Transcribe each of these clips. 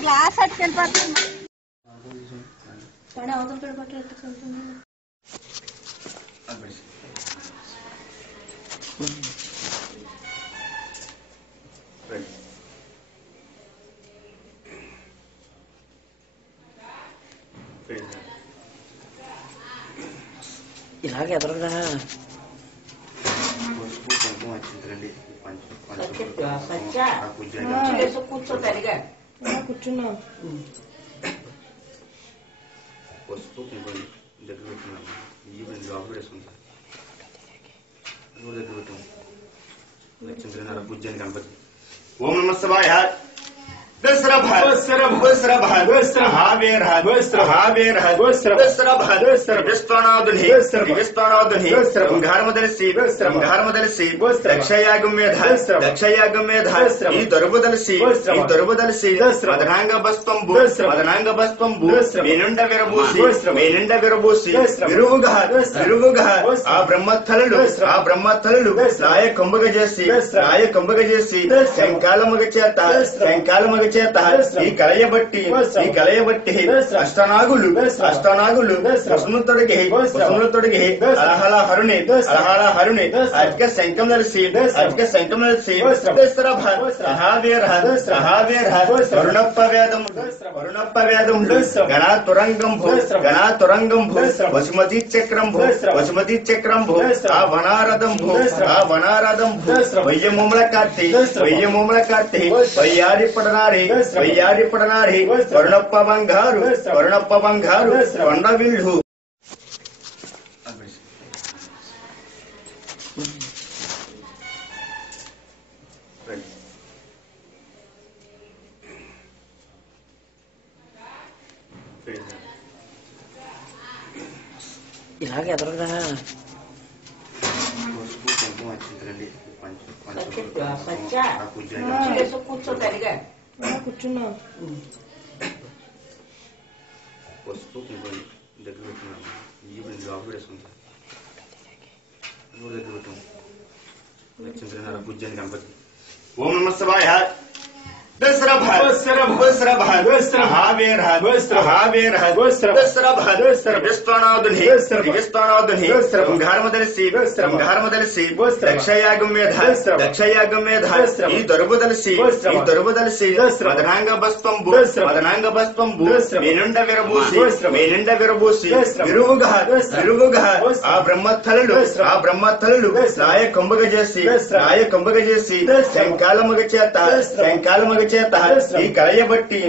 Glass అట్టుకెళ్ళిపోతుంది పడ అవతల పడిపోతే ఎత్తుకుంటుంది ఇలాగే ఎదురుగా కూర్చున్నాం పసుపు కుంకుమ దగ్గర పెట్టుకున్నాము ఈ లోపల వేసుకుంటాం దగ్గర పెట్టాము లక్ష్మీనారాయణ పూజ్యాన్ని గణపతి ఓం నమః శివాయ ఆ బ్రహ్మస్థలుడు రాయ కొంబగ చేసి శంకాలముగ చేత ఈ కలయబట్టి అష్టనాగులు వసుముతొడిగి అలహలహరుని అధిక శంఖం నలిసి వరుణప్పవేదములు గణాతురంగంభు వసుమతి చక్రంభు ఆ వనారథంభు వెయ్యమూముల కార్తి వయ్యారి పడనారి వరుణప్ప బంగారు కొండవిల్లు ఇలాగే ఎదురుగా కూర్చున్నాం పసుపు కుంకుమ దగ్గర పెట్టుకున్నాము ఈ లోపల వేసుకుంటాం దగ్గర పెట్టాము లక్ష్మీనారాయణ పూజ్యాన్ని గణపతి ఓం నమః శివాయ దక్షయాగం మీద ఈ దొరుబుదలిసి మదనాంగ బస్పంబు మేనుండ విరబూసి విరుగుగా ఆ బ్రహ్మస్థలుడు రాయ కొంబగ చేసి శంకాలముగ చేత ఈ కలయబట్టి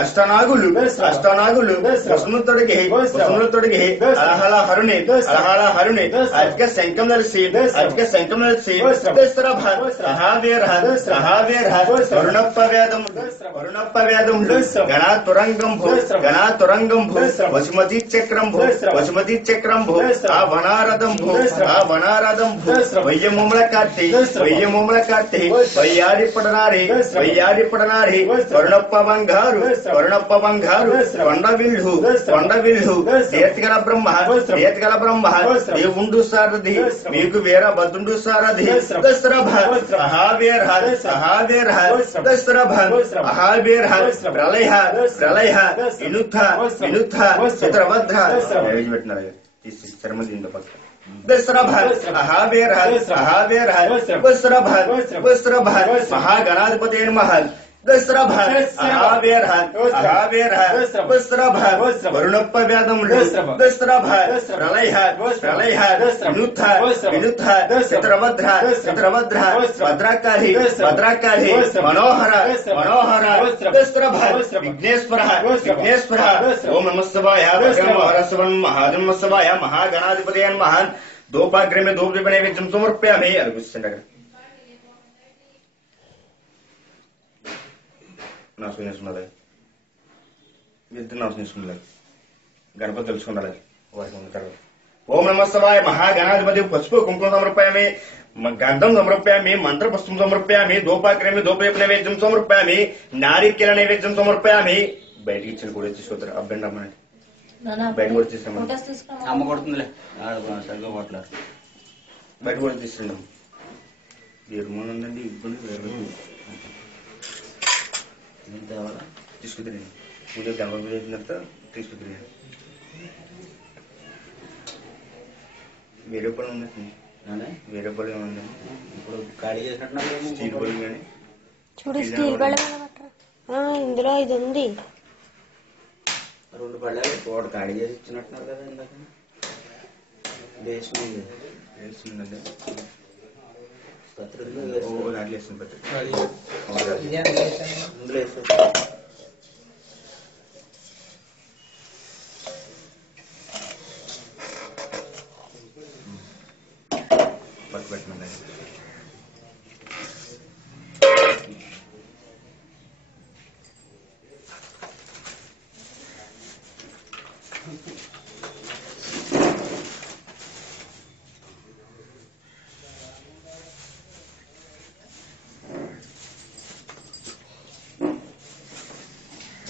అష్టనాగులు వసుముతొడిగి అలహలహరుని అధిక శంఖం నలిసి వరుణప్పవేదములు గణాతురంగంభు వసుమతి చక్రంభు ఆ వనారథంభు వెయ్యమూముల కార్తి వయ్యారి పడనారి వరుణప్ప బంగారు కొండవిల్లు దేతిగల బ్రహ్మ దేవుండు సారథి మీకు వీర భద్రుండు సారథి ప్రళయ వినుత చిత్రభద్ర చర్మ దీంట్లో పక్క మహాగణాధిపతి మహల్ వరుణప్ప వేదములు చిత్రభద్ర భద్రాకాళి మనోహర విఘ్నేశ్వర ఓం నమః శివాయ మహాగణాధిపతి మహాన్ దోపాగ్రే మే దోపదీప నైవేద్యం సమర్పయామి అని కూర్చోండి అక్కడ నాశనం చేసుకున్నది ఇద్దరు నాశనం చేసుకున్నది గణపతి తెలుసుకున్నది వారికి ఉంటారు ఓం నమ శివాయ మహాగణాధిపతి పసుపు కుంకుమ సమర్పయామి గంధం సమర్పయామి మంత్రపుష్పం సమర్పయామి దోపాగ్రే మే దోపదీప నైవేద్యం సమర్పయామి నారికేల నైవేద్యం సమర్పయామి బయటికి ఇచ్చిన కూడా తీసుకొస్తారు అబ్బండి అమ్మని బయట కూడా తీసుకున్నాం అమ్మ కొడుతుందిలే సరిగ్గా కొట్టలేరు బయట కూడా తీసుకున్నాం ఎరుమూలు ఉందండి ఇబ్బంది ఏం తేవాలా తీసుకుని పూజ గణపతి పూజ చేసిన తర్వాత తీసుకుని వేరే పళ్ళు ఉంది వేరే పళ్ళు ఏముంది ఇప్పుడు ఖాళీ చేసినట్టు స్టీల్ పళ్ళు కానీ చూడు స్టీల్ బళ్ళ ఇందులో ఇది ఉంది 2 పళ్ళాలు ఒకటి ఖాళీ చేసి ఇచ్చినట్టున్నారు కదా ఇందాక వేసిందండి దాంట్లో వేసిన పత్రి ఇందులో వేసి పట్టు పెట్టినండి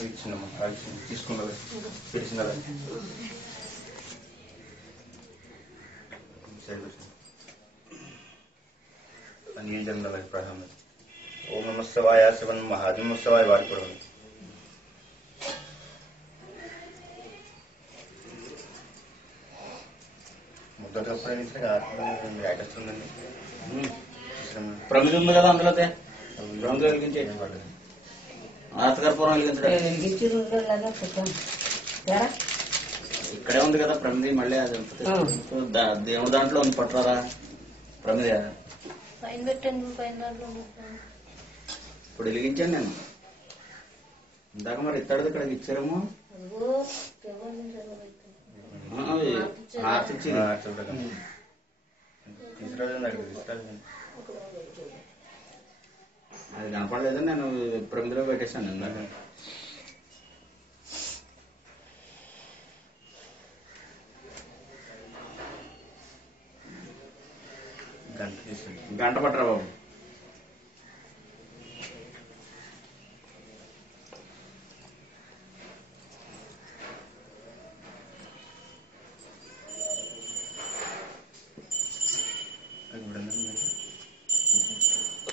ఇచ్చినమ్మా తీసుకున్నది తెలిసినదా అని ఏం జరిగింది ప్రధాన ఓం నమ శివాయ శివన్ మహాదేవ శివాయ వారి కూడా ముద్దటి యాటేస్తుందండి ప్రమిది ఉంది కదా అందులో ప్రమిది వెలిగించే ఆతకర్పూరం వెలిగించడం ఇక్కడే ఉంది కదా ప్రమిది మళ్ళీ అది దేవుడి దాంట్లో ఉంది పట్టరా ప్రమిది ఇప్పుడు వెలిగించాను నేను ఇందాక మరి ఇత్తడిది ఇక్కడికి ఇచ్చారేమో అది కనపడలేదని నేను ప్రమిదిలో పెట్టేశాను ఇందాక గంట పట్టరా బాబు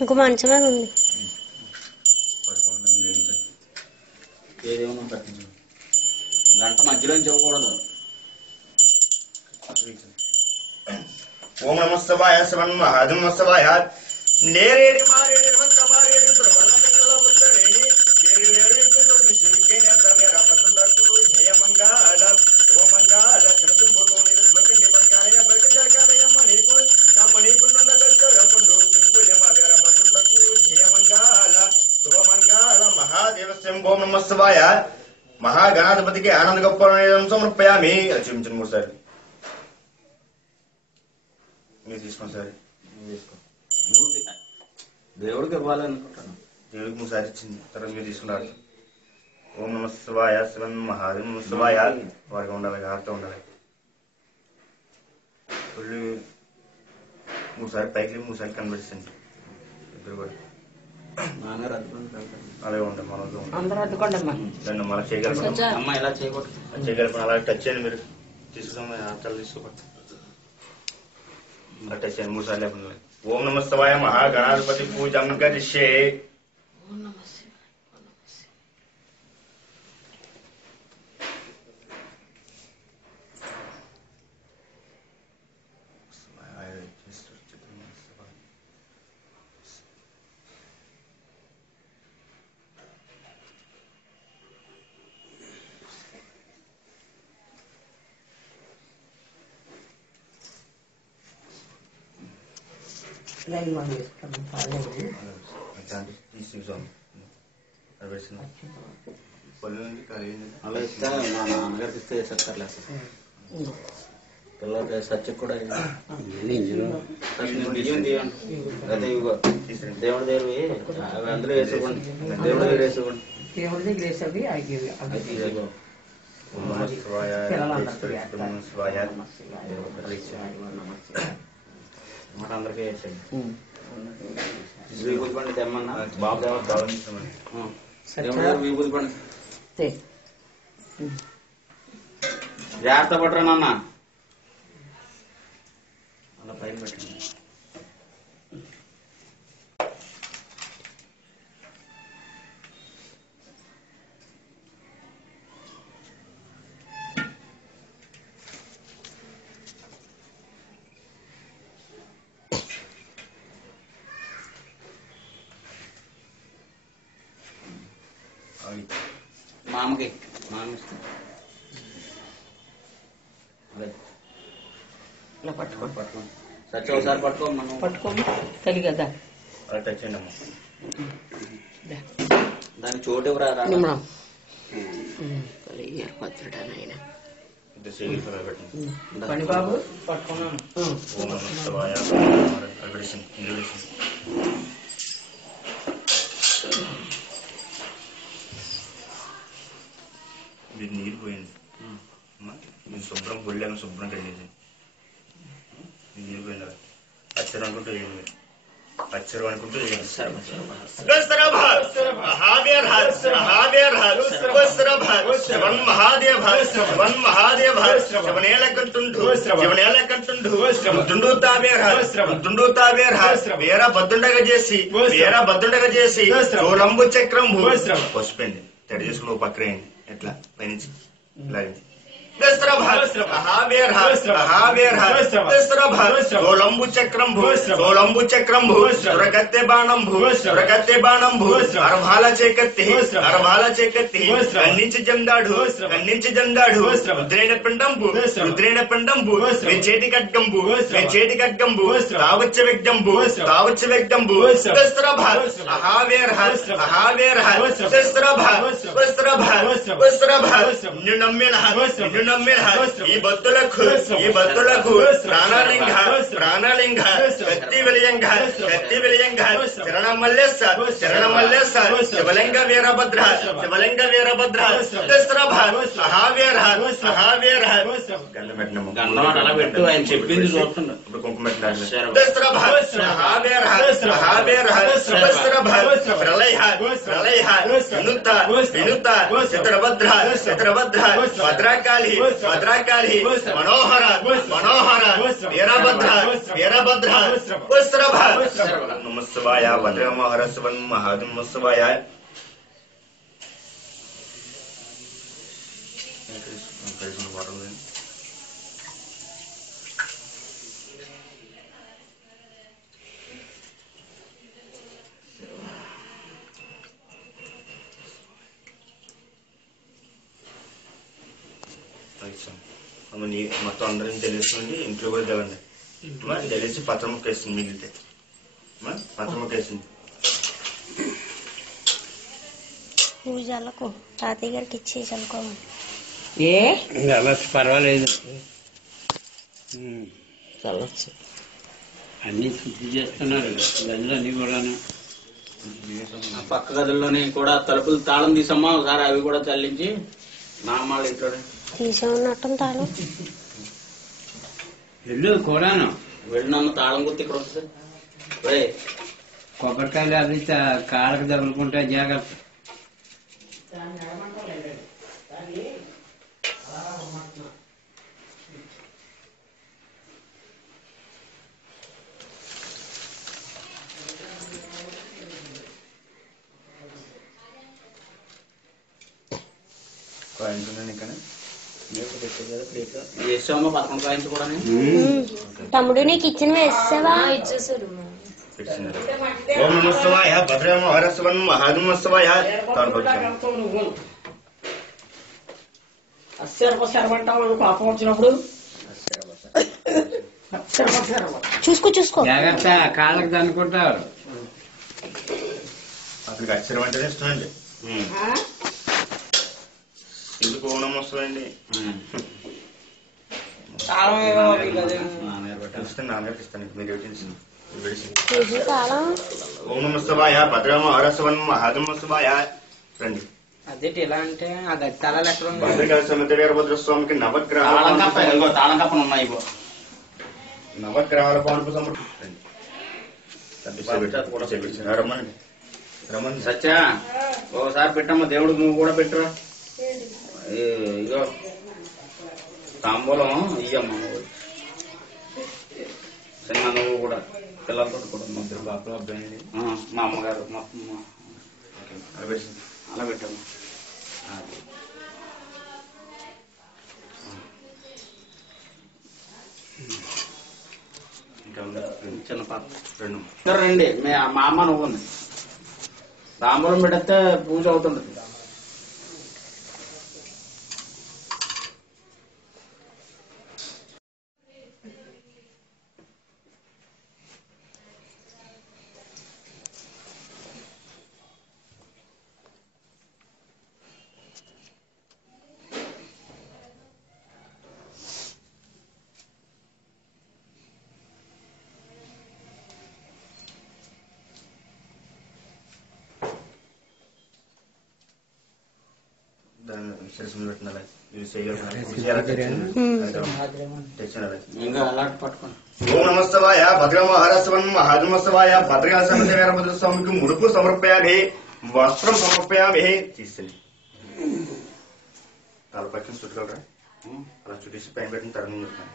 ఇంకో మంచం మీద ఉంది ఏదేమో పెట్టింది గంట మధ్యలో ఇవ్వకూడదు ఓం నమ శివాయ శివన్ మహాదేవ శివాయ నేరేడి మారేడి మారేడి జయమంగాళ ఓమంగాళ చిన్నతుంబోతోని శ్లోకండి పర్గాయ బయటజాగాలయమ్మ నీకు నమ్మ నీకున్న గద్దరకుండు సింపుల్యమగర పతుండకు జయమంగాళ శుభమంగాళ మహాదేవ శంభో నమ శివాయ మహాగణాధిపతికి ఆనంద గొప్ప సమర్పయామి చూపించండి 3 సార్లు మీరు తీసుకోండి సార్ తీసుకో దేవుడికి ఇవ్వాలనుకుంటాను దేవుడికి 3 సార్లు ఇచ్చింది తర్వాత మీరు తీసుకున్నారు ఓం నమ శివాయ శివన్ మహాదేవ నమ శివాయ వాడిగా ఉండాలి హార్తో ఉండాలి ఫుల్ 3 సార్లు పైకి 3 సార్లు కనిపించండి ఇద్దరు కూడా అలాగే ఉంటాం మనతో అందరూ అడ్డుకోండి అమ్మా మళ్ళీ చేయగలుగుతాం అమ్మ ఇలా చేయకూడదు చేయగలుగుతాం అలాగే టచ్ చేయండి మీరు తీసుకుందాం హార్తలు తీసుకోండి టచ్ చేయండి 3 సార్లు లేకుండా ఓం నమ శివాయ మహాగణాధిపతి పూజం గరిష్యే అలా ఇస్తే మా నాన్నగారికి ఇస్తే చెప్తారులే పిల్లలకి సత్య కూడా బియ్యం తీయండి. అదే ఇవ్వ దేవుడి దేవి అవి అందులో వేసుకోండి. దేవుడి దగ్గర వేసుకోండి. దేవుడి దగ్గర వేసేవి మాట అందరికీ వేసేయండి. విభూతి పండి తెమ్మన్నా బాబు దేవుడి విభూతి పండి జాగ్రత్త పట్టరా నాన్న. అలా పైన పెట్టండి. మామకి ఇలా పట్టుకో పట్టుకోండి. సత్య ఒకసారి పట్టుకోండి. మనం పట్టుకోము తల్లి కదా టచ్ చేయండి అమ్మా. దాని చోటు ఎవరా పని బాబు పట్టుకున్నాను. మీరు నీరు పోయింది. మీరు శుభ్రం పొల్లాను శుభ్రం కడిగేసి నీరు పోయిందా అచ్చరం అనుకుంటూ వేయండి. అచ్చరం అనుకుంటూ చేసి రంబు చక్రం పసుపండి తడి చేసుకుని పక్కనేయండి. ఎట్లా పైనుంచి ఇలాగింది. లంబు చక్రం లంబు చక్రం సురకత్తె బాణం సురకత్తె బాణం అరభాల చేకత్తి అరభాల చేకత్తి కన్నించి జందాడు కన్నించి జందాడు రుద్రేణ పిండంబు రుద్రేణ పిండంబు చేతి ఖడ్గంబు చేతి ఖడ్గంబు తావచ్చ వ్యక్తంబు తావచ్చ వ్యక్తంబు ఈ భక్తులకు ప్రాణలింగ ప్రాణలింగ కత్తి విలయంగ కత్తి విలయంగ శరణ మల్లేశ శరణ మల్లేశ శివలింగ వీరభద్ర శివలింగ వీరభద్ర సహావీర సహావీర అలా పెట్టు. ఆయన చెప్పింది చూస్తున్నాడు. ఇప్పుడు కుంకుమ ప్రళయ ప్రళయ వినుత వినుత చిత్రభద్ర చిత్రభద్ర భద్రాకాళి భద్రాకాళి మనోహర మనోహర వీరభద్ర వీరభద్ర నమస్తవాయ భద్రమోహర శివన్ మహాదిమస్తవాయ. మొత్తం అందరం తెలియస్తుంది. ఇంట్లో కూడా తెలండి తెలిసి పత్రం ముక్క వేస్తుంది. మిగిలితే పత్రం ముక్క వేసింది. నువ్వు చల్లకు తాతయ్య గారికి ఇచ్చి చల్లుకోమని. పర్వాలేదు చల్లచ్చు. అన్ని శుద్ధి చేస్తున్నారు గదిలో అన్ని కూడాను. పక్క గదుల్లోని కూడా తలుపులు తాళం తీసమ్మా ఒకసారి అవి కూడా చల్లించి నామాలు ఇంట్లో తీసేమన్నట్టు తాళం ఇల్లు కూడాను వెళ్ళినన్న తాళం గుర్తు ఇక్కడ వస్తుంది. కొబ్బరికాయలు అది కాళ్ళకు తగులుకుంటే జాగ్రత్త. వేసామా 11 కాయించి కూడా. తమ్ముడు నీకు ఇచ్చిన వేసావా? ఇచ్చేసారు. ఓం నమస్తవాయ భద్రమోహర శివన్ మహాదిమస్తవాయ. అస్సరపంటావు పాపం వచ్చినప్పుడు చూసుకో చూసుకో జాగ్రత్త కాళ్ళకి దనుకుంటారు. అతనికి అక్షరం అంటేనే ఇష్టం అండి. ఎందుకు ఓం నమస్తవాయండి. నాన్నగారు పెట్టాను. ఇస్తాను నాన్నగారికి ఇస్తాను మీరు ఏమిటి చేసి తాళం ఓం నమ శివాయ భద్రమ హరస్వన్ మహాదమ శివాయ రండి. అదేంటి ఎలా అంటే ఆ గది తాళాలు ఎక్కడ ఉన్నాయి? భద్రకాళ సమేత వీరభద్ర స్వామికి తాళం నవగ్రహాల కప్ప ఇదిగో తాళం కప్పలు ఉన్నాయి ఇగో. నవగ్రహాల పానుపు సమర్పించండి. రమ్మనండి రమ్మని సత్యా ఒకసారి పెట్టమ్మా దేవుడికి నువ్వు కూడా పెట్టురా. ఇగో తాంబూలం ఇయ్యమ్మా నువ్వు. చిన్న నువ్వు కూడా పిల్లలతో కూడా ఇద్దరు బాపులు అబ్బాయి మా అమ్మగారు అలా అలా పెట్టమ్మా. ఇంకా ఉందా? చిన్న పాప రెండు ఇద్దరు రండి. మా అమ్మ నువ్వు ఉంది. తాంబూలం పెడితే పూజ అవుతుంది. దాన్ని శిరస్సు పెట్టిన తెచ్చినది. ఇంకా అలాంటి పట్టుకోండి. ఓం నమస్తవాయ భద్రమహారస్వన్ మహాజమస్తవాయ భద్రకాళ సమేత వీరభద్ర స్వామికి ముడుపు సమర్పయామి వస్త్రం సమర్పయామి. తీసింది తల పక్కన చుట్టుకోరా అలా చుట్టేసి పైన పెట్టిన తర నుంచి చెప్తాను.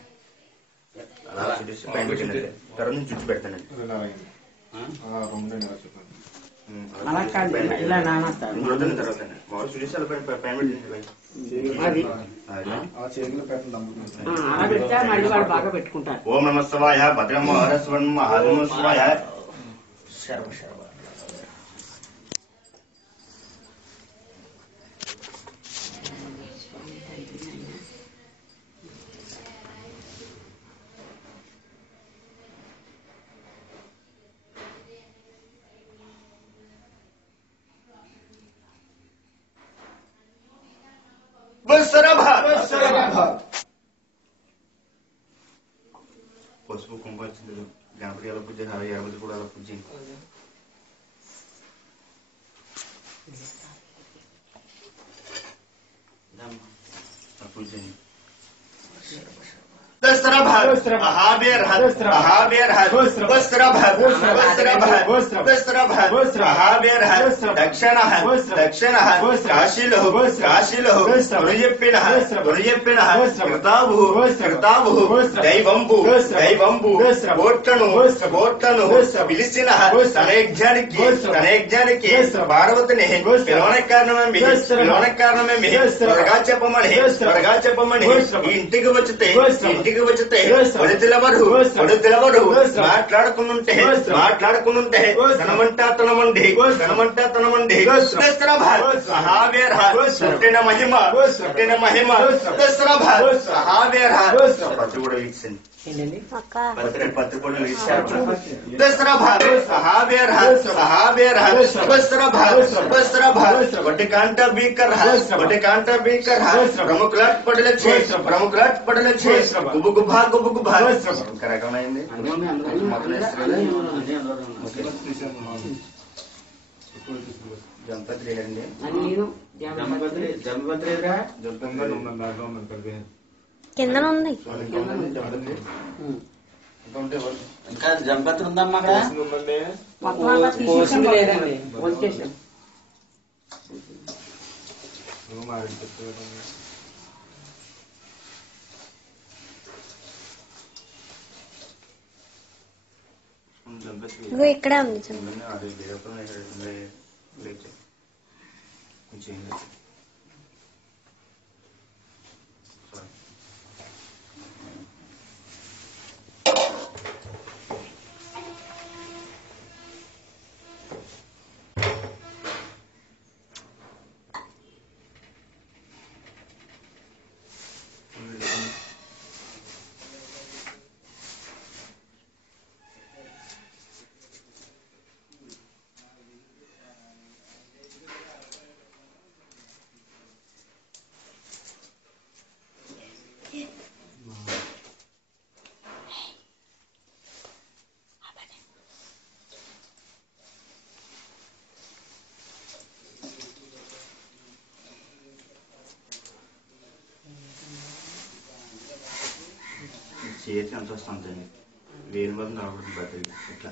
అలా చుట్టేసి పైన పెట్టిందండి తర నుంచి చుట్టూ పెడతానండి. అలా కాదు ఇలా నాన్న తర్వాత మామూలు చుట్టేసి అలా పైన పెట్టింది. అది అలా పెడితే మళ్ళీ వాళ్ళు బాగా పెట్టుకుంటారు. ఓం నమస్తవాయ భద్రమహారస్వన్ మహాజమస్తవాయ శర్వ శర్వ పసుపు కుంకుమ వచ్చింది. గణపతి ఎలా పూజ గణపతి కూడా అలా పూజ పూజ దక్షిణ దక్షిణ కాశీలో కాశీలో చెప్పిన కృతావు కృతావు దైవంబు దైవంబు కోట్లను కోట్లను పిలిచిన తనయజ్ఞానికి తనయజ్ఞానికి పార్వతిని పిలవన కారణమే పిలవన కారణమే త్వరగా చెప్పమని త్వరగా చెప్పమని ఇంటికి వచ్చితే ఇంటికి వచ్చితే ఒడితిలవరు ఒడితిలవరు మాట్లాడుకుంటే మాట్లాడుకుంటే తనమంటా తనమండి తనమంటా తనమండి పుట్టిన మహిమ పుట్టిన మహిమ పత్తి కూడా ఇచ్చింది. అక్క పత్తి కూడా ఇచ్చారు. कांट बीकर प्रमुखलाट पडले प्रमुखलाट पडले गुबुगुभा गुबुगुभा కరెక్టమైంది. జంపత్రి లేదండి కిందన ఉంది. ఇంకా జంపత్రి ఉందమ్మా లేదండి వచ్చేసాం. ఇగో ఇక్కడే ఉంది చూడు. చేతి ఎంత వస్తుంది వేలు మొత్తం కనబడుతుంది బద్దలు ఇట్లా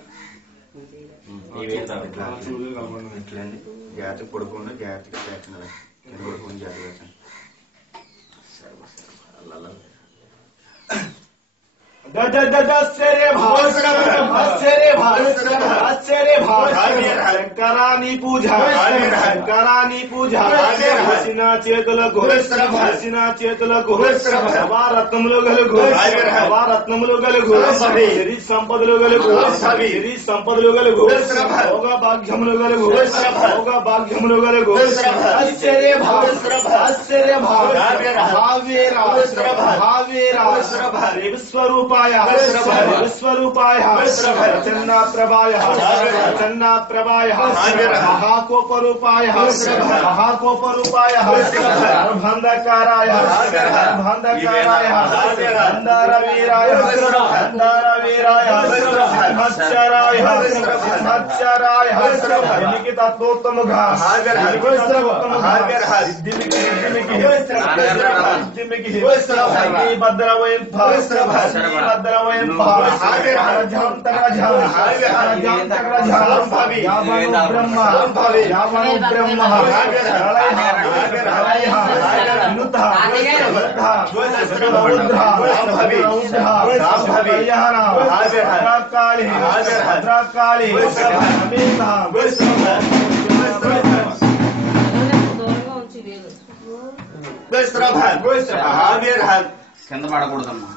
ఇట్లా అండి జాతికి పడుకుండా జాతికి చేస్తున్నారు కింద పడుకుని జాతి వేస్తాను శంకరాని పూజ శంకరాని పూజ హసిన చేతులకు హసిన చేతులకు నవారత్నములు గలుగు నవారత్నములు గలుగు సిరి సంపదలు గలుగు సిరి సంపదలు గలుగు భోగ భాగ్యములు గలుగు భోగ భాగ్యములు గలుగు ఆశ్చర్య ఆశ్చర్య విశ్వరూపాయ విశ్వరూపాయ ప్రచన్న ప్రభాయ ప్రచన్న ప్రభాయ మహాకోపరూపాయ మహాకోపరూపాయ గర్భంధకారాయ గర్భంధకారాయ గంధారవీరాయ గంధారవీరాయ సింహచ్చరాయ సింహచ్చరాయ దీనికి తత్వోత్తముగా భద్రవయం భద్రవయం బ్రహ్మ బ్రహ్మ భద్రకాళి కింద పడకూడదమ్మా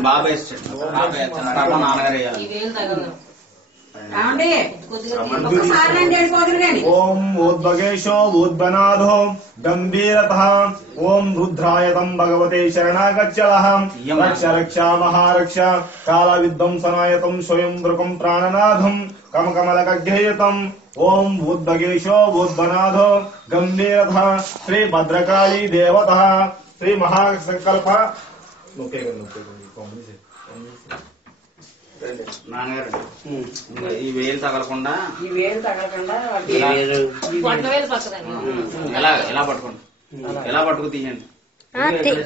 బాబాయ్ నాన్నగారు ఓం ఉద్భగేశో ఉద్బనాథో గంభీరత ఓం రుద్రాయ తం భగవతే శరణాగచ్చలః రక్ష రక్ష మహారక్ష కాల విధ్వంసనాయ తం స్వయం వృకం ప్రాణనాథం కమకమలకఘ్యయతం ఓం ఉద్భగేశో ఉద్బనాథో గంభీరత శ్రీ భద్రకాళీ దేవత శ్రీ మహాసంకల్ప నాన్నగారు ఈ వేలు తగలకుండా ఈ వేలు తగలకుండా ఎలా ఎలా పట్టుకోండి ఎలా పట్టుకు తీయండి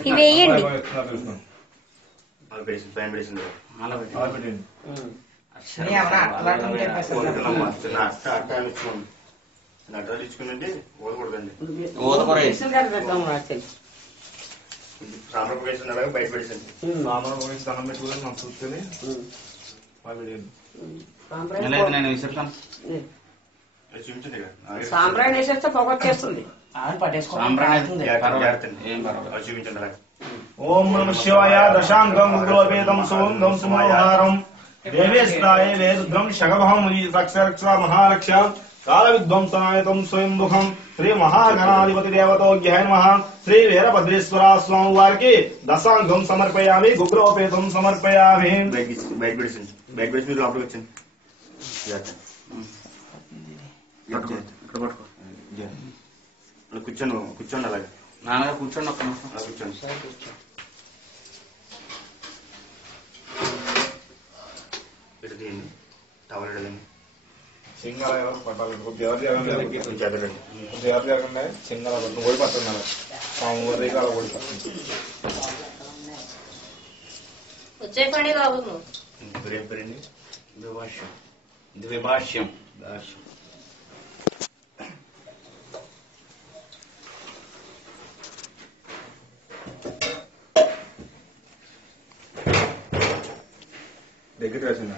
ఇవి వేయండి అలా పెట్టండి నటాలు ఇచ్చుకునండి ఓదకూడదండి ఊదకూర సాంప్రదాయం అలాగే బయట పడేసండి దండం పెట్టుకుని మనం చూసుకుని నేను విసురుతాను చూపించండి సాంబ్రాణి వేసేస్తే పొగొచ్చేస్తుంది చూపించండి అలాగే ఓం నమ శివాయ దశాంగం ఉగ్రోపేతం సోంగం సుమోహారం దేవేశ్వరాయ వేదుద్రం శగభం రక్ష మహారక్ష కాల విధ్వంసనాయ తం స్వయంముఖం శ్రీ మహాగణాధిపతి దేవతోగ్యాయ నమః శ్రీ వీరభద్రేశ్వర స్వామి వారికి దశాంగం సమర్పయామి గుగ్రోపేతం సమర్పయామి బయట పడేసండి బయట పడేసి మీరు లోపలికి వచ్చండి ఇక్కడ పట్టుకో కూర్చోండి కూర్చోండి అలాగే నాన్నగారు కూర్చోండి ఒక్క నిమిషం అలా కూర్చోండి ఇటు తీయండి టవల్ ఇడదండి సింగళ పట్టాలి ఎవరు జరగండి సింగళ ఓడిపోతున్నారు స్వామి అలా ఓడిపోతుంది వచ్చే పని బాబు నువ్వు పేరండి ద్విభాష్యం ద్విభాష్యం దగ్గర రాసిందా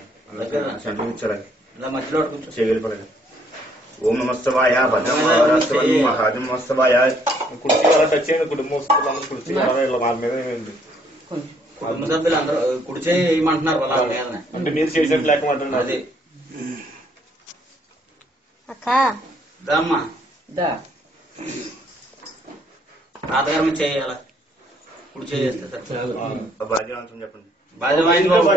సెంటర్ ఇచ్చారా ఇలా మధ్యలో కూర్చో చేయగలిపలేదు ఓం నమస్తవాయ మహాజం నమస్తవాయ కుర్చీ అలా టచ్ చేయండి కుటుంబం కుర్చీ ఇలా మా మీద కుటుంబ సభ్యులు అందరూ కుడి చేయమంటున్నారు వాళ్ళ మీదనే. అంటే మీరు చేసినట్టు లెక్క మాట్లాడండి అది అక్క దమ్మా దా తాతగారు మీద చేయాల కుడి చేస్తే సార్ బాధ్యత చెప్పండి బాధ్యమైంది బాబు.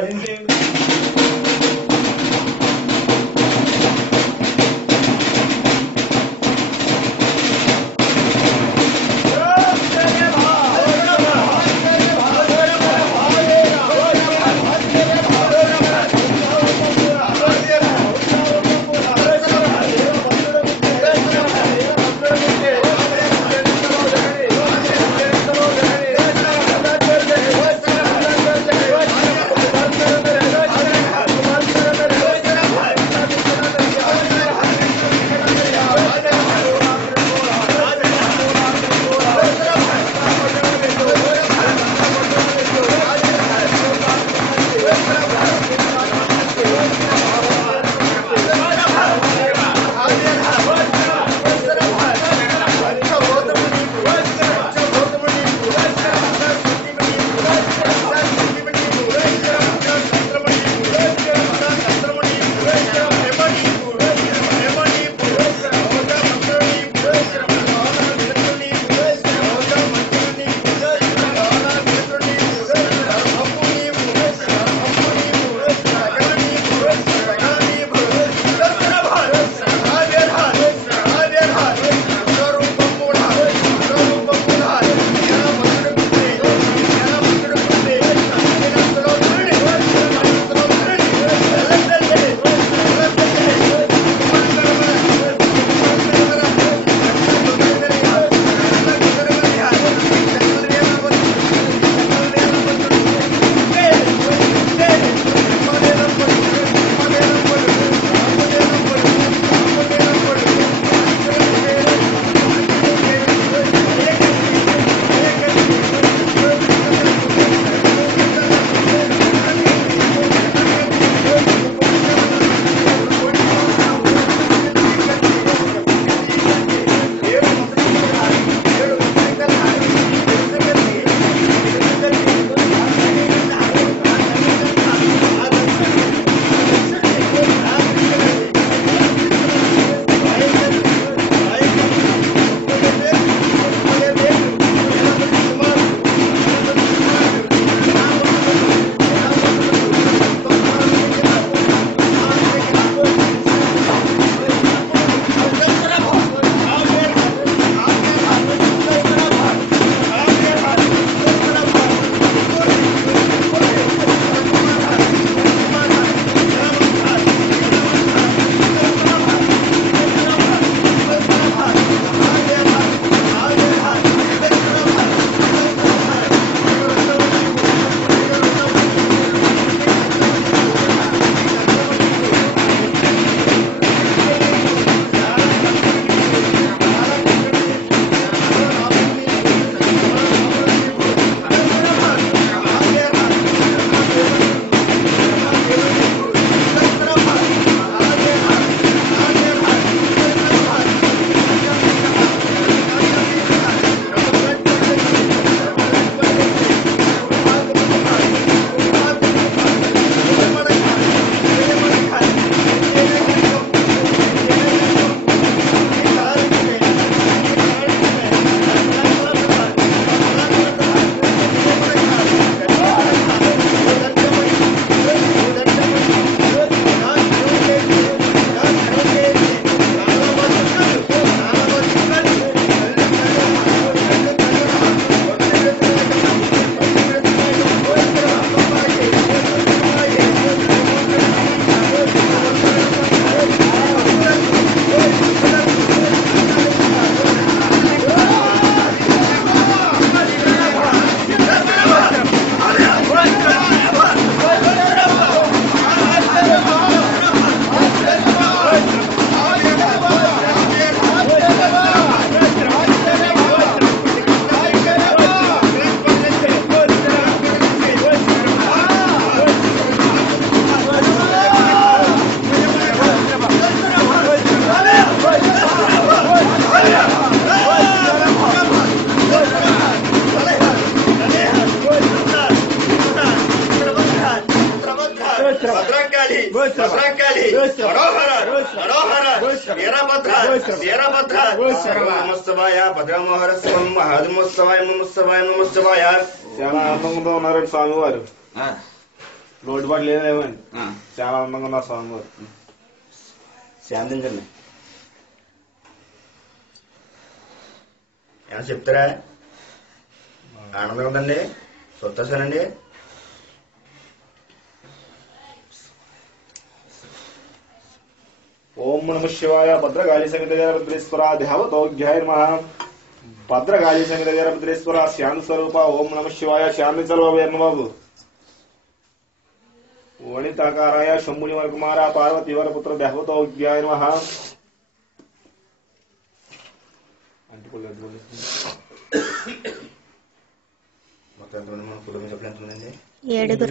నమస్తవాయ భద్రమోహర శివం మహాదమోత్సవాయ నమస్తవాయ నమస్తవాయ. చాలా ఆనందంగా ఉన్నారు స్వామి వారు. లోటుపాటు లేదేమండి, చాలా ఆనందంగా ఉన్నారు స్వామి వారు. శాంతించండి. ఏమన్నా చెప్తారా? ఆనందంగా ఉందండి, సంతోషానండి. ఓం నమ శివాయ. భద్రకాళి సంగీత వీరభద్రేశ్వర దేవతోగ్యాయ నమః. భద్రకాళి సంగీత వీరభద్రేశ్వర శాంతి స్వరూప. ఓం నమ శివాయ. శాంతి స్వరూప బాబు. వణితాకారాయ శంభుని వర కుమార పార్వతీ వర పుత్ర దేవతోగ్యాయ నమః. మొత్తం ఎంతమంది మన కుటుంబ సభ్యులు ఎంతమంది? 7.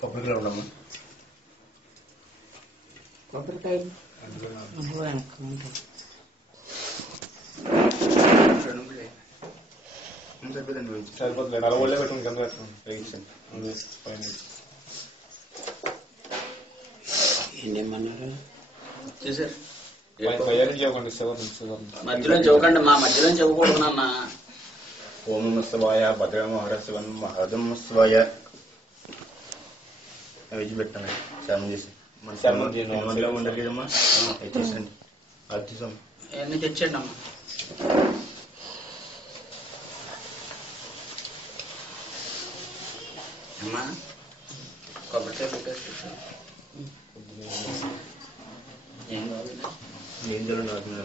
కొబ్బరిలో ఉండమ్మా. కొబ్బరికాయలు సరిపోతుంది. సరిపోతుంది. అలా ఒళ్ళే పెట్టుకుని కింద పెట్టుకోండి. ఏమన్నారు చూసారు మధ్యలో చౌకండి, మా మధ్యలో చెవ్వకూడదు నాన్న. ఓం నమస్తవాయ భద్రమోహర శివం మహాదమోత్సవాయ. వెజ్ పెట్టాను చర్మం చేసి మన చర్మం మధ్యలో ఉండాలి కదమ్మా. చేసండి అది తీసాం. అవన్నీ తెచ్చండి అమ్మా. అమ్మా కొబ్బరికాయ పెట్టేసి ఏం కావాలి? ఏం జరుగుతుంది?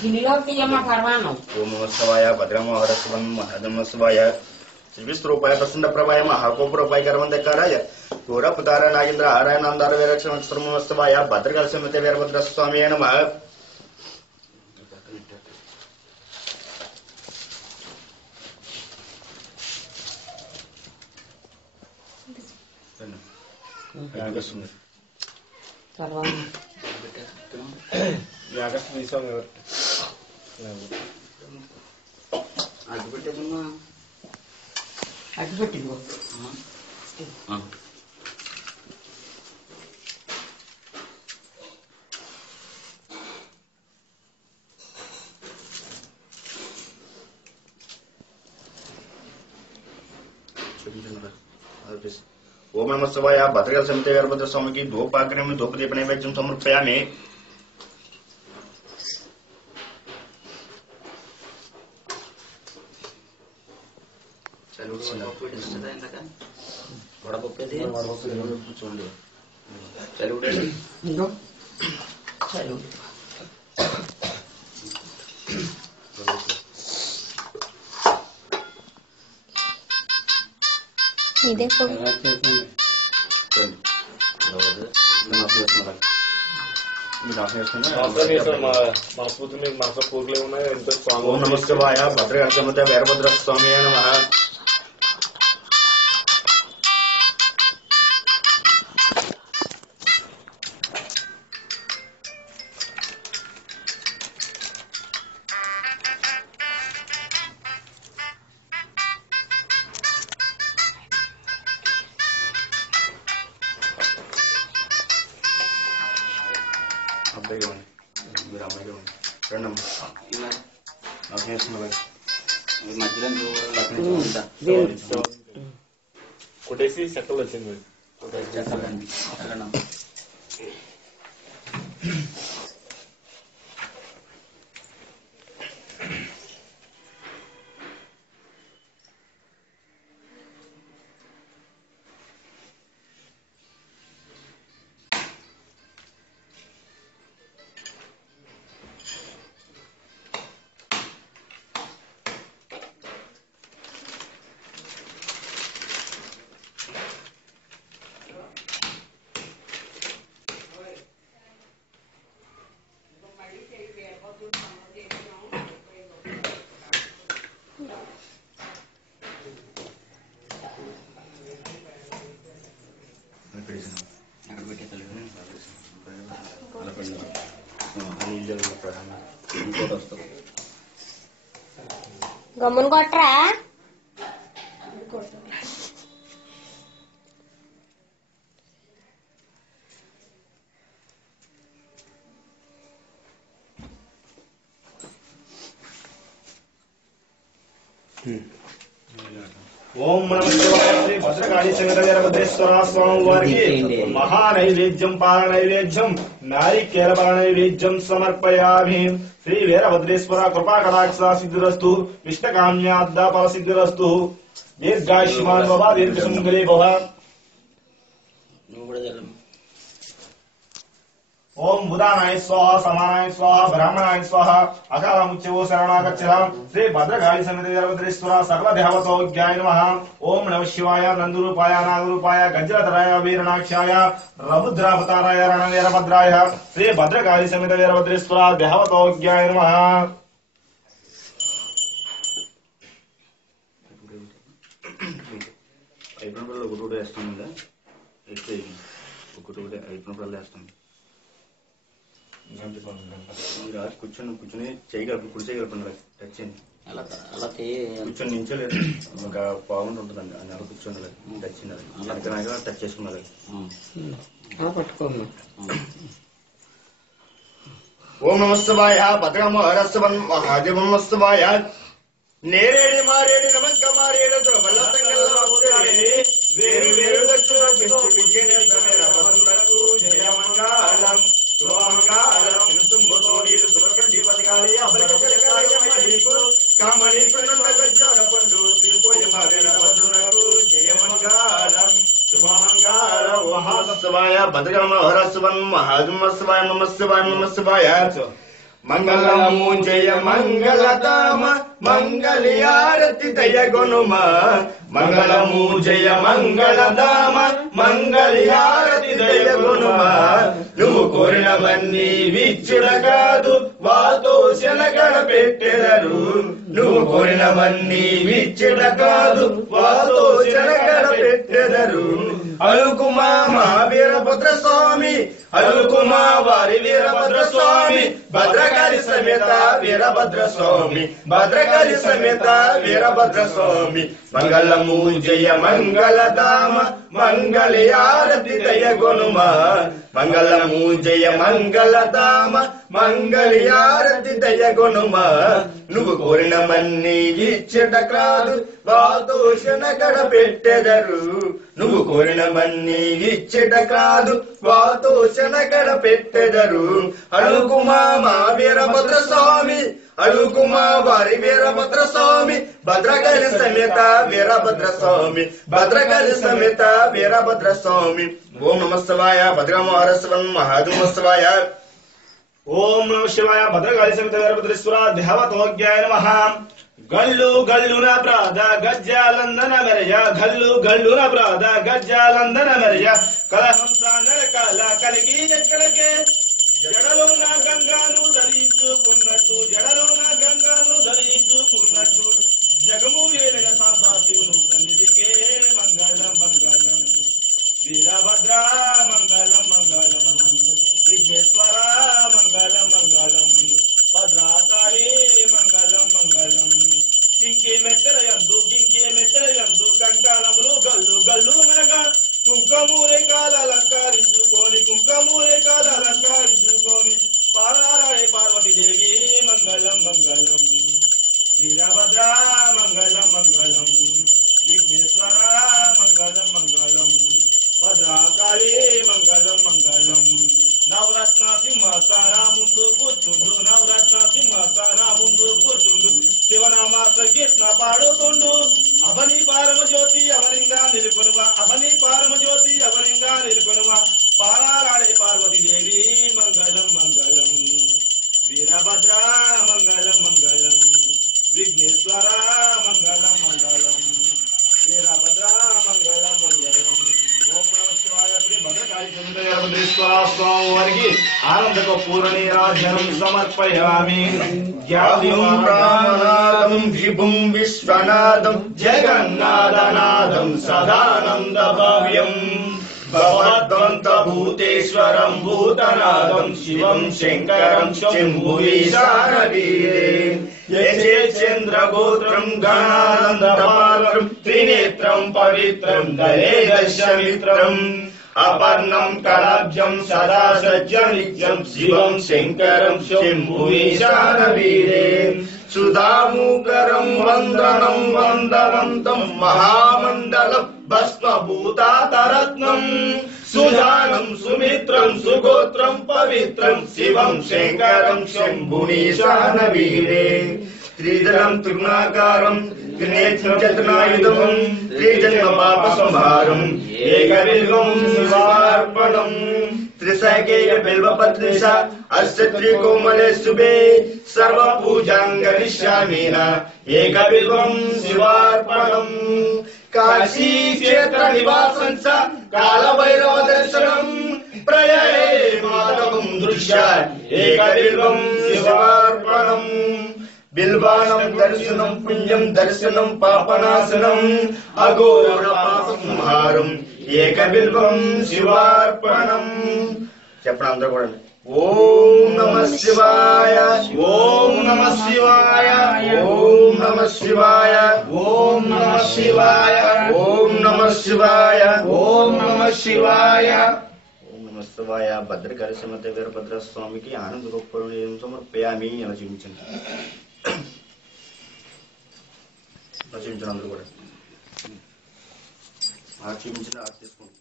గిన్నెలో తీయమ్మా పర్వాణం. ఓం నమస్తవాయ భద్రమోహర శివం మహాదమోత్సవాయ. శ్రీవిష్ణురూపాయ ప్రసన్న ప్రభాయ మహాకోపురూపాయ గర్వంధకారాయ ఘోరపుతార నాగేంద్ర ఆరాయణాందార వీరక్షణమస్తవాయ భద్రకాళ సమేత వీరభద్ర స్వామి నమః. ఆగస్టు తీసాం కదా. అడ్డు పెట్టేదమ్మా. అటు పెట్టిందో ఓం నమస్తవాయ భద్రకాళ సమేత వీరభద్ర స్వామికి ధూపాగ్రహం ధూపదీప నైవేద్యం సమర్పయామి. వడపప్పేది చూడండి చలువుడు ఇంకో చదువు ఇదే కొడు. మనస్ఫూర్తి మీకు మనసు పూర్లే ఉన్నాయి. ఎంతో స్ట్రాంగ్. ఓం నమస్తవాయ భద్రకాళ సమేత వీరభద్ర స్వామి నమః. అబ్బాయిగా ఉంది, మీరు అమ్మాయిగా ఉంది. రెండమ్మా నాకు చేస్తున్నా మధ్యలో కొట్టేసి సెక్కలు వచ్చింది. చేస్తానండి. ఎక్కడ పెట్టేది ఇంకోటి వస్తుంది. గమ్మున కొట్టరా ఓం నమః శివాయ. శ్రీ భద్రకాళి సమేత వీరభద్రేశ్వర స్వామి వారికి మహానైవేద్యం పాల నైవేద్యం నారికేల పాల నైవేద్యం సమర్పయామి. శ్రీ వీరభద్రేశ్వర కృపా కటాక్ష సిద్ధిరస్తు విష్ణకామ్యాద్దా ఫల సిద్ధిరస్తు. దీర్ఘాయుష్మాన్ భవ దీర్ఘ సుమంగళీ భవ. నువ్వు కూడా చల్లమ్మ. ఓం బుధానాయ స్వాహ సమానాయ స్వాహ బ్రాహ్మణాయ స్వాహ అకాలముచ్యవో శరణాగచ్చరాం. శ్రీ భద్రకాళి సమేత వీరభద్రేశ్వర సకల దేవతోజ్ఞాయ నమః. ఓం నమః శివాయ నందురూపాయ నాగరూపాయ గజ్జలధరాయ వీరనాక్షాయ రముద్రావతారాయ రణవీరభద్రాయ శ్రీ భద్రకాళి సమేత వీరభద్రేశ్వర దేవతోజ్ఞాయ నమః. అయిపోయినప్పుడు ఒకటి వేస్తాను ఎక్కువ ఒకటి అయిపోయినప్పుడు వేస్తాను. కూర్చొని చేయగలరు కుడి చేయగలరు టచ్ చేయండి. అలా కూర్చొని నించోలేదు ఒక పావుంట్ ఉంటుందండి అని అలా కూర్చొని టచ్ చేయాలి టచ్ చేసుకున్నారు. పట్టుకోమ్మా. ఓం నమస్తవాయ భద్రమహరస్తవన్ మహాదేవమస్తవాయ నేరేడి మారేడి నమక మారేడు వేరు వేరు జయమంగాళం శుభమంగాళం శుభతోడీలు శుభకండి బతకాలి అభయకరకాయమణికు కామణికునుండ గజ్జాల పండు తిరుపోయమారేణ భద్రునకు జయమంగాళం శుభమంగాళం. మహాసవాయ భద్రమహరస్తవన్ మహాదేవమస్తవాయ నమస్తవాయ నమస్తవాయ మంగళము జయ మంగళధామ మంగళారతి దయగొనుమ. మంగళము జయ మంగళధామ మంగళారతి దయగొనుమ. నువ్వు కోరినవన్నీ విచ్చుడ కాదు వాతో శనగడ పెట్టెదరు. నువ్వు కోరినవన్నీ విచ్చుడ కాదు వాతో శనగడ పెట్టెదరు. అలుకుమా మా వీరభద్ర స్వామి అలుకుమా వారి వీరభద్ర స్వామి భద్రకాళి సమేత వీరభద్ర స్వామి భద్రకాళి సమేత వీరభద్ర స్వామి. మంగళము జయ మంగళధామ మంగళారతి దయగొనుమ. మంగళము జయ మంగళధామ మంగళారతి దయగొనుమ. నువ్వు కోరినవన్నీ ఇచ్చట కాదు వాతోషణ గడ పెట్టెదరు. నువ్వు కోరినవన్నీ ఇచ్చట కాదు వాతోషణ గడ పెట్టెదరు. అడుగుమా మా వీరభద్ర స్వామి అడుగుమా వారి వీరభద్ర స్వామి భద్రకాళి సమేత వీరభద్ర స్వామి భద్రకాళి సమేత వీరభద్ర స్వామి. ఓం నమస్తవాయ భద్రమహరస్వన్ మహాదేవమస్తవాయ. ఓం నమః శివాయ భద్రకాళి సమేత వీరభద్రేశ్వర దేవతోజ్ఞాయ నమః. గల్లు గల్లున ప్రాద గజ్జాలందన మెరయ గల్లు గల్లున ప్రాద గజ్జాలందన మెరయ కలహంస నరకాల కలిగి ఎక్కడికే జడలోన గంగాను ధరించుకున్నట్టు జడలోన గంగాను ధరించుకున్నట్టు జగము వేలిన సాంబాశివును సన్నిధికే మంగళం మంగళం. వీరభద్ర మంగళం మంగళం విఘ్నేశ్వర మంగళం మంగళం భద్రకాళి మంగళం మంగళం. కింకి మెట్టలయందు కంకాలములు గల్లు గల్లు మెరగా కుంకమూరేకాలు అలంకరించుకొని కుంకమూరేకాలు అలంకరించుకొని పారాడే పార్వతీదేవి మంగళం మంగళం. వీరభద్ర మంగళం మంగళం విఘ్నేశ్వర మంగళం మంగళం భద్రకాళి మంగళం మంగళం. నవరత్న సింహాసన ముందు కూర్చుండు నవరత్న సింహాసన ముందు కూర్చుండు శివనామ సంకీర్తన పాడుతుండు. అవని పారమ జ్యోతి అవనింగా నిలుకొనువ అవని పారమ జ్యోతి అవనింగా నిలుకొనువ పారాడే పార్వతీదేవి మంగళం మంగళం. వీరభద్ర మంగళం మంగళం విఘ్నేశ్వర మంగళం మంగళం వీరభద్ర మంగళం మంగళం. ఓం నమః శివాయ. శ్రీ భద్రకాళి సమేత వీరభద్రేశ్వర స్వామి వారికి ఆనందక పూర్ణ నీరాజనం సమర్పయామి. బ్రహ్మనాదం విభుం విశ్వనాదం జగన్నాథనాదం సదానంద భవ్యం భవద్వంతభూతేశ్వరం భూతనాదం శివం శంకరం శంభువీశానవీరే యచేంద్రగోత్రం గణానందపాత్రం త్రినేత్రం పవిత్రం దరే దశమిత్రం అపర్ణం కళాబ్జం సదా సజ్జనిత్యం శివం శంకరం శంభువీశానవీరే సుధామూకరం వందనం వందవంతం మహామండలం భస్మభూతాతరత్నం సుజానం సుమిత్రం సుగోత్రం పవిత్రం శివం శంకరం శంభునీశానవీరే త్రిదళం త్రిగుణాకారం త్రినేత్రం చతుర్నాయుధం త్రిజన్మ పాప సంహారం ఏకబిల్వం శివార్పణం త్రిసకేయ బిల్వపత్రిష అస్య త్రికోమలే శుభే సర్వ పూజాం కరిష్యామిన ఏకబిల్వం శివార్పణం కాశీ క్షేత్ర నివాసం చ కాలభైరవ దర్శనం ప్రయే మాధవం దృశ్య ఏకబిల్వం శివార్పణం బిల్వానం దర్శనం పుణ్యం దర్శనం పాపనాశనం అఘోర పాప సంహారం ఏకబిల్వం శివార్పణం చెప్పండి అందరూ కూడా ఓం నమః శివాయ ఓం నమః శివాయ ఓం నమః శివాయ ఓం నమః శివాయ ఓం నమః శివాయ ఓం నమః శివాయ ఓం నమః శివాయ భద్రకాళి సమేత వీరభద్ర స్వామికి ఆనంద రూపంలో సమర్పయామి అని చూపించండి చూపించండి అందరూ కూడా చూపించిన తీసుకోండి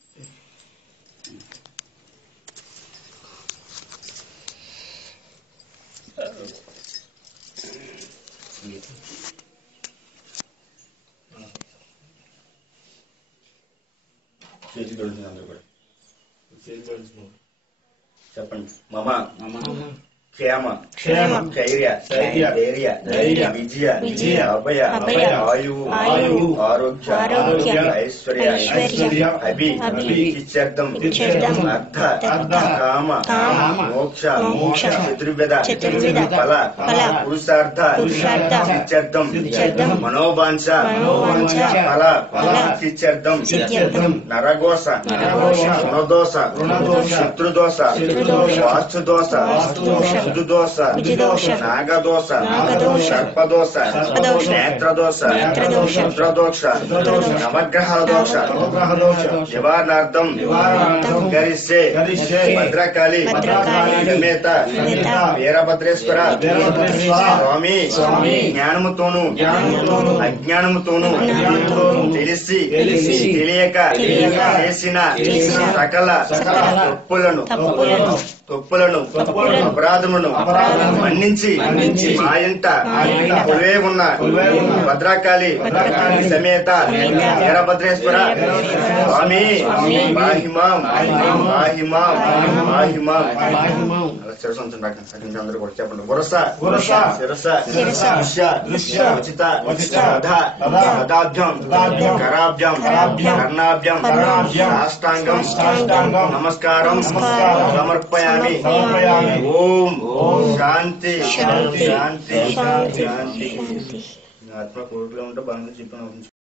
చేతి దొరుకుతుంది అందరూ కూడా చెప్పండి మమ క్షేమ క్షేమ ధైర్య ధైర్య విజయ అభయ ఆయువు ఆరోగ్య ఐశ్వర్య అభి ఇత్యర్థం అర్థ కామ మోక్ష చతుర్విధ ఫల పురుషార్థ ఇత్యర్థం మనోవాంఛ ఫల ఇత్యర్థం నరఘోష రుణదోష శత్రుదోష వాస్తుదోష శుద్ధదోష నాగదోష సర్పదోష నేత్రదోష శుద్రదోష నవగ్రహాల దోష నివారణార్థం గరిష్యే భద్రకాళి సమేత వీరభద్రేశ్వర స్వామి జ్ఞానముతోను అజ్ఞానముతోను తెలిసి తెలియక చేసిన సకల తప్పులను అపరాధములను మన్నించి మా ఇంట కొలువే ఉన్న భద్రకాళి సమేత వీరభద్రేశ్వర స్వామి మాహిమాం మాహిమాం మాహిమాం శిరస అందరూ కూడా చెప్పండి గురస శిరస దృశ్య ఉచిత పదాభ్యం కరాభ్యం కర్ణాభ్యం సాష్టాంగం నమస్కారం సమర్పయామి ఓం శాంతి శాంతి శాంతి ఆత్మ కోరుగా ఉంటే బాగా చెప్పిన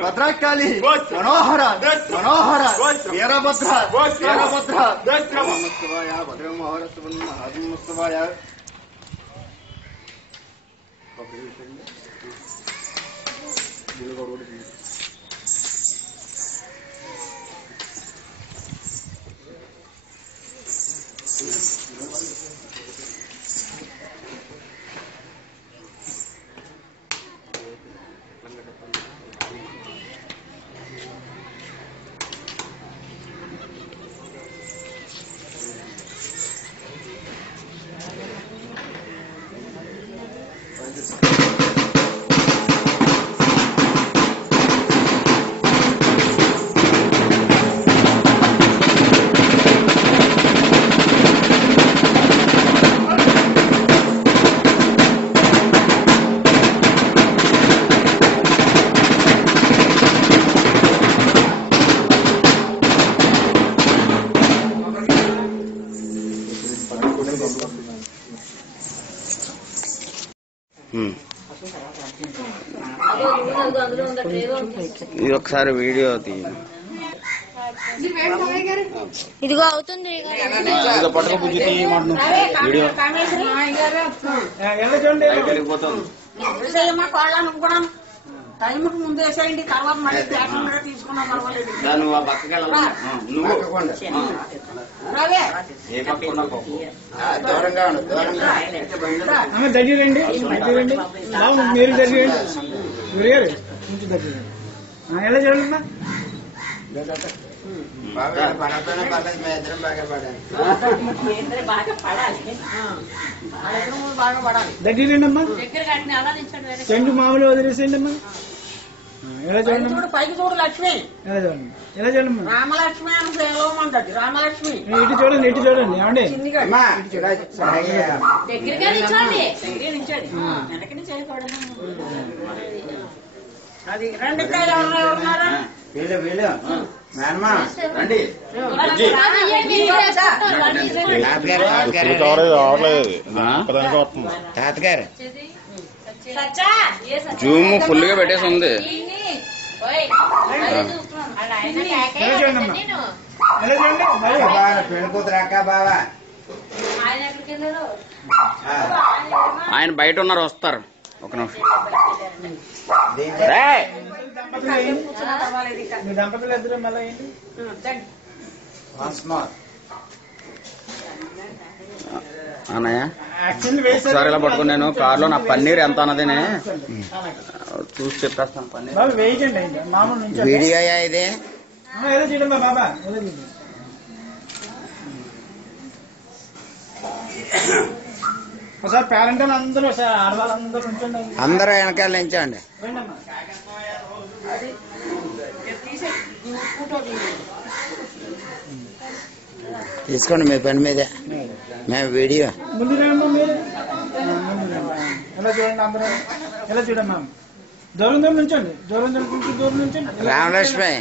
భద్రాకాళి మనోహర వీరభద్ర ఇది ఒకసారి వీడియో తీయండి. ఇదిగో అవుతుంది పట్టుకు బుజ్జి తీయమంటున్నా వీడియో టైంకి ముందు వేసేయండి, తర్వాత మళ్ళీ ప్యాకింగ్ కూడా తీసుకున్నా పర్వాలేదు. నువ్వు ఆ పక్కకి వెళ్ళాలి. నువ్వు ఏ పక్క ఉన్నావు దూరంగా ఉండు, దగ్గరండి మీరు దగ్గరండి గురిగారు కొంచెం దగ్గరండి ఎలా చూడండి దగ్గరండి అమ్మా చెండు మామూలు వదిలేసేయండి అమ్మా ఎలా చూడండి పైకి చూడు లక్ష్మి, ఎలా చూడండి రామలక్ష్మి అని పిలవమంటది. రామలక్ష్మి ఇటు చూడండి ఏమండి అది రెండు కాయలు ఎవరున్నారా? రండి. తాతగారు జూమ్ ఫుల్ గా పెట్టేసి ఉంది. ఆయన బయట ఉన్నారు, వస్తారు ఒక నిమిషం. మీ దంపతులు ఇద్దరు మళ్ళీ ఏంటి అన్నయ్య ఒకసారి ఇలా పట్టుకుని నేను కారులో నా పన్నీర్ ఎంత అన్నది చూసి చెప్పేస్తాను. పన్నీర్ వేయకండి మామూలు నుంచి వీడియో ఇది ఏదో చూడమ్మా బాబా ఏదో చూడండి. ఒకసారి పేరెంట్ అందరూ ఒకసారి ఆడవాళ్ళందరూ ఉంచండి, అందరూ వెనకాల నించండి. తీసుకోండి మీ పని మీదే, మేము వీడియో ముందు రండి మీరు ఎలా చూడండి అందరూ ఎలా చూడమ్మా దూరం నుంచండి, దూరం నుంచండి. రామలక్ష్మి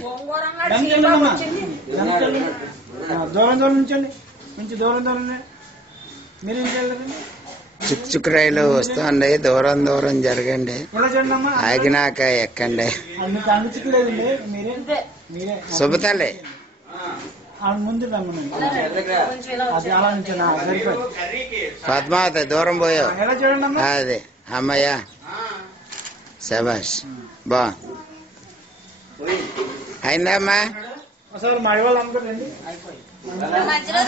దూరం నుంచండి, కొంచెం దూరం మీరు ఇంకెళ్ళండి. చుక్చుక్ రైలు వస్తుంది, దూరం జరగండి, ఎలా చూడండి అమ్మా ఆగినాక ఎక్కండి. మీకు అనిపించలేదండి మీరే శుభతల్లి ముందు రమ్మనండి, అది అలా నుంచి పద్మావతి దూరం పోయా ఎలా చూడండి అమ్మా అది అమ్మయ్యా శబాష్ బా అయిందమ్మా. ఒకసారి మడి వాళ్ళందరూ రండి.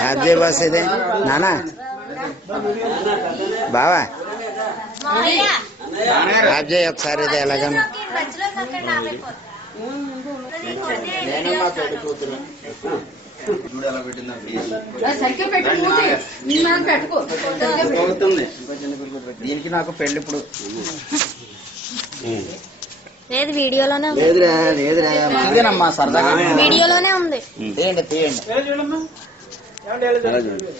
అదే బస్ ఇది నానా బావా ఆప్ చేయి ఒకసారి, ఇది ఎలాగన్నా చూడు ఎలా పెట్టిందా సరిగ్గా పెట్టుకుంటే మనం పెట్టుకో అవుతుంది దీనికి నాకు పెళ్లి ఇప్పుడు లేదు వీడియోలోనే ఉంది. లేదురా లేదురా ఇదేనమ్మా సరదాగా వీడియోలోనే ఉంది. తీయండి తీయండి అలా చూడండి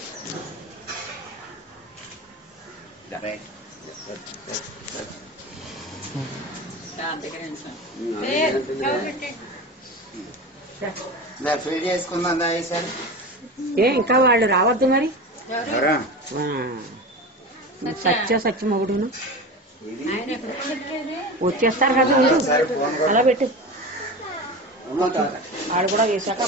పెళ్లి చేసుకుందా ఈసారి ఇంకా వాళ్ళు రావద్దు మరి ఎవరా సత్య మొగుడును వచ్చేస్తారు కదా మీరు. అలా పెట్టు వాళ్ళు కూడా వేసాక